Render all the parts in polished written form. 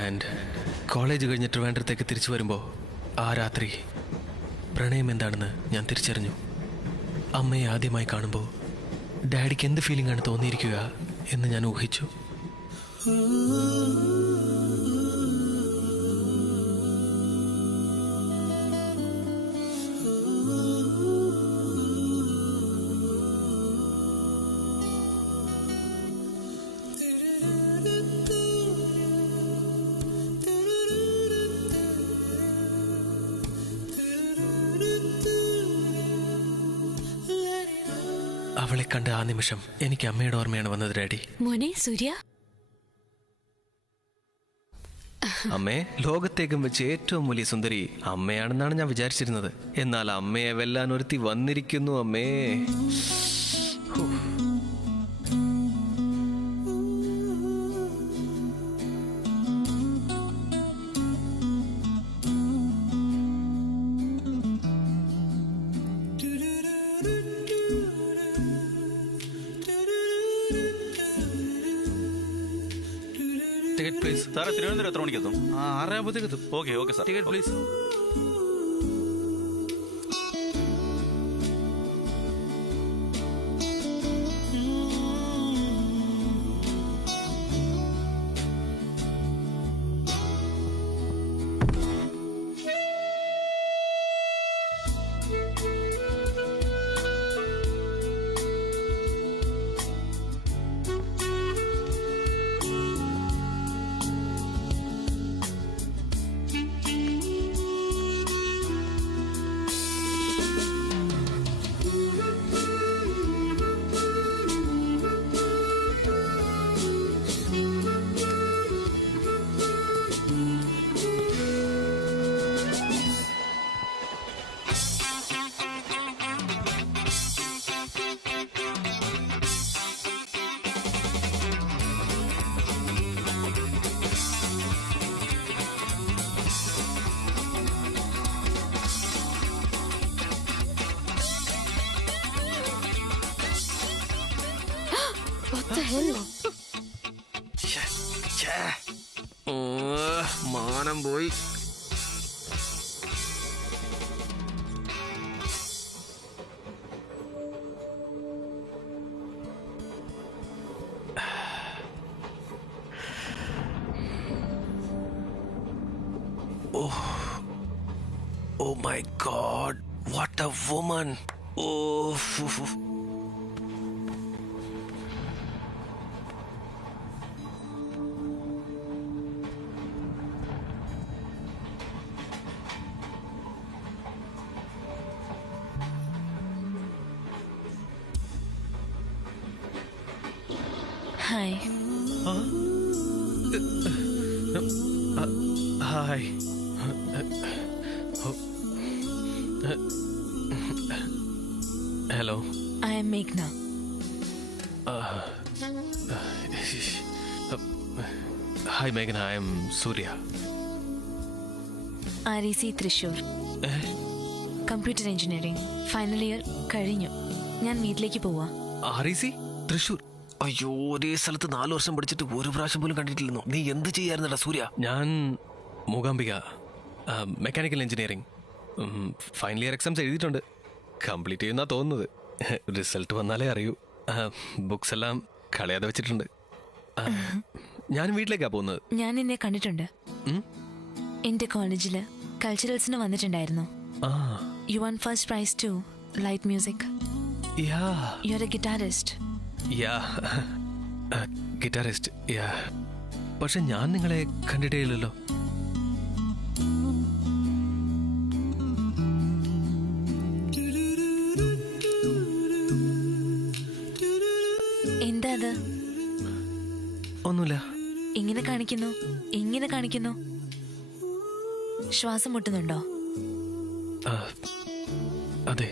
And college കഴിഞ്ഞ് ട്രിവാൻഡ്രത്തേക്ക് തിരിച്ചു വരുമ്പോൾ ആ രാത്രി പ്രണയം എന്താണെന്ന് ഞാൻ തിരിച്ചറിഞ്ഞു. അമ്മയെ ആദ്യമായി കാണുമ്പോൾ ഡാഡിക്ക് എന്ത് ഫീലിംഗ് ആണ് തോന്നിയിരിക്കുക എന്ന് ഞാൻ ഊഹിച്ചു. അവളെ കണ്ട ആ നിമിഷം എനിക്ക് അമ്മയുടെ ഓർമ്മയാണ് വന്നത്. ഡാഡി, മോനെ സൂര്യ, അമ്മേ, ലോകത്തേക്കും വെച്ച് ഏറ്റവും വലിയ സുന്ദരി അമ്മയാണെന്നാണ് ഞാൻ വിചാരിച്ചിരുന്നത്. എന്നാൽ അമ്മയെ വെല്ലാൻ ഒരുത്തി വന്നിരിക്കുന്നു. അമ്മേ, ടിക്കറ്റ് പ്ലീസ്. സാറേ, തിരുവനന്തപുരം എത്ര മണിക്ക് എത്തും? 6:30 എത്തും. Okay okay sir. Ticket please. what the hell? മാനം പോയി. Oh my God, what a woman. Oh. Hi. Hi. Hello. I am Meghna. Hi Meghna, I am Surya. REC Thrissur. Computer engineering final year കഴിഞ്ഞു. ഞാൻ വീട്ടിലേക്ക് പോവാ. REC Thrissur? അയ്യോ, ഒരേ സ്ഥലത്ത് 4 വർഷം പഠിച്ചിട്ട് ഒരു പ്രാവശ്യം പോലും കണ്ടിട്ടില്ലെന്നോ? നീ എന്ത് ചെയ്യാറുണ്ടടാ സൂര്യ? ഞാൻ Mookambika, mechanical engineering final year exams എഴുതിയിട്ടുണ്ട്. കംപ്ലീറ്റ് ചെയ്യുന്നാ തോന്നുന്നത്. റിസൾട്ട് വന്നാലേ അറിയൂ. ബുക്സ് എല്ലാം കളയാതെ വെച്ചിട്ടുണ്ട്. ഞാൻ വീട്ടിലേക്കാ പോകുന്നത്. ഞാൻ നിന്നെ കണ്ടിട്ടുണ്ട്. എന്റെ കോളേജില് കൾച്ചറൽസിന് വന്നിട്ടുണ്ടായിരുന്നു. You won first prize to light music. You are a guitarist. Guitarist. പക്ഷെ ഞാൻ നിങ്ങളെ കണ്ടിട്ടേ ഇല്ലല്ലോ. എന്താ അത്? ഒന്നുമില്ല. ഇങ്ങനെ കാണിക്കുന്നു. ശ്വാസം മുട്ടുന്നുണ്ടോ? അതെ.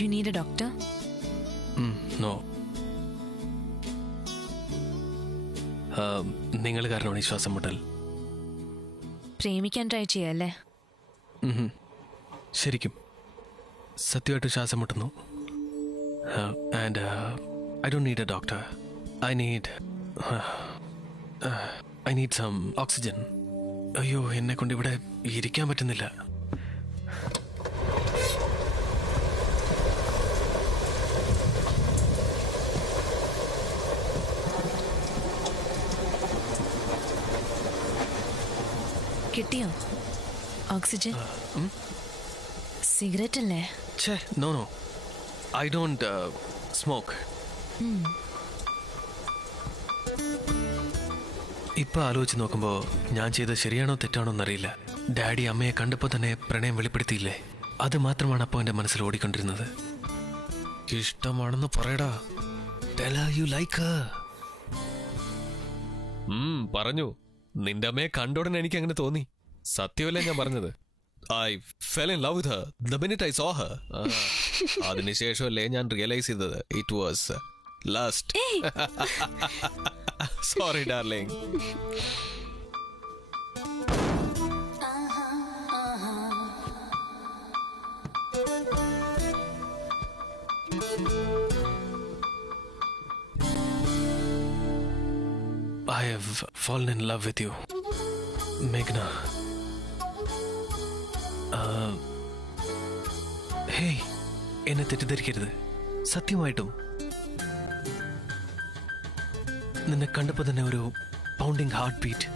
You need a doctor? No. നിങ്ങൾ കാരണമാണ് ഈ ശ്വാസം മുട്ടൽ. പ്രേമിക്കാൻ ട്രൈ ചെയ്യല്ലേ? ശരിക്കും സത്യമായിട്ട് ശ്വാസം മുട്ടുന്നു. And I don't need a doctor. I need some oxygen. അയ്യോ, എന്നെ കൊണ്ട് ഇവിടെ ഇരിക്കാൻ പറ്റുന്നില്ല. കിട്ടിയോ ഓക്സിജൻ? സിഗരറ്റ് അല്ലേ? ഛേ, no no, I don't smoke. ഇപ്പൊ ആലോചിച്ച് നോക്കുമ്പോ ഞാൻ ചെയ്തത് ശരിയാണോ തെറ്റാണോ എന്നറിയില്ല. ഡാഡി അമ്മയെ കണ്ടപ്പോ തന്നെ പ്രണയം വെളിപ്പെടുത്തിയില്ലേ? അത് മാത്രമാണ് അപ്പൊ എന്റെ മനസ്സിൽ ഓടിക്കൊണ്ടിരുന്നത്. ഇഷ്ടമാണെന്ന് പറയടാ. Tell her you like her. പറഞ്ഞു. നിന്റെ അമ്മയെ കണ്ടോടനെ എനിക്ക് അങ്ങനെ തോന്നി. സത്യമല്ലേ ഞാൻ പറഞ്ഞത്? I fell in love with her the minute I saw her. അതിനുശേഷമല്ലേ ഞാൻ റിയലൈസ് ചെയ്തത് it was lust. Sorry darling. I have fallen in love with you, Meghna. ഹേയ്, എന്നെ തെറ്റിദ്ധരിക്കരുത്. സത്യമായിട്ടും നിന്നെ കണ്ടപ്പോൾ തന്നെ ഒരു pounding heart beat.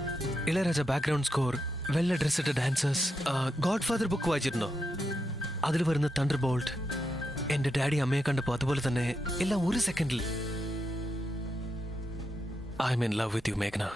Ilaiyaraaja background score, well dressed dancers. Godfather book വായിച്ചിരുന്നോ? അതിൽ വരുന്ന തണ്ടർ ബോൾട്ട്. എൻ്റെ ഡാഡി അമ്മയെ കണ്ടപ്പോൾ അതുപോലെ തന്നെ എല്ലാം ഒരു സെക്കൻഡിൽ. I'm in love with you, Meghna.